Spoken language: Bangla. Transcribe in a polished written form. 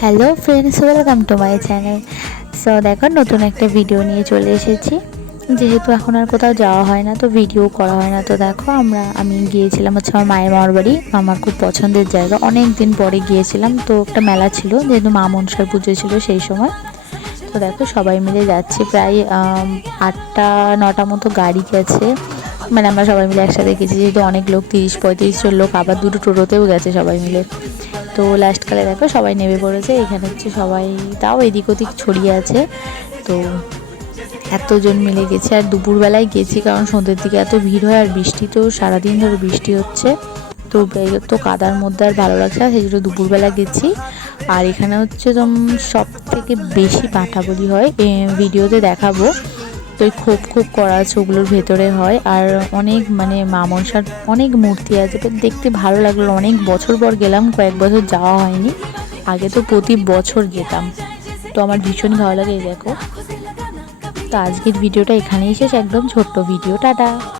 Hello friends, welcome to my channel. So দেখো, নতুন একটা ভিডিও নিয়ে চলে এসেছি। যেহেতু এখন আর কোথাও যাওয়া হয় না, তো ভিডিও করা হয় না। তো দেখো, আমি গিয়েছিলাম হচ্ছে আমার মায়ের মামার বাড়ি। আমার খুব পছন্দের জায়গা, অনেক দিন পরে গিয়েছিলাম। তো একটা মেলা ছিল, যেহেতু মা মনসার পুজো ছিল সেই সময়। তো দেখো, সবাই মিলে যাচ্ছি। প্রায় 8টা-9টা মতো গাড়ি গেছে। মানে আমরা সবাই মিলে একসাথে গেছি, যেহেতু অনেক লোক, 30-35 জন লোক, আবার দুটো টোটোতেও গেছে সবাই মিলে। তো লাস্টকালে দেখো সবাই নেমে পড়েছে। এখানে হচ্ছে সবাই, তাও এদিক ওদিক ছড়িয়ে আছে। তো এতজন মিলে গেছি, আর দুপুরবেলায় গেছি, কারণ সন্ধ্যের দিকে এত ভিড় হয়, আর বৃষ্টি তো সারাদিন ধরে বৃষ্টি হচ্ছে। তো কাদার মধ্যে আর ভালো লাগছে না, সেই জন্য দুপুরবেলা গেছি। আর এখানে হচ্ছে সব থেকে বেশি পাঁঠা বলি হয়, ভিডিওতে দেখাবো। তো ওই খোপ খোপ করা আছে, ওগুলোর ভেতরে হয়। আর অনেক মানে মা মনসার অনেক মূর্তি আছে, তো দেখতে ভালো লাগলো। অনেক বছর পর গেলাম, কয়েক বছর যাওয়া হয়নি। আগে তো প্রতি বছর যেতাম। তো আমার ভীষণ ভালো লাগে। এই দেখো, তো আজকের ভিডিওটা এখানেই শেষ, একদম ছোট্ট ভিডিও। টাটা।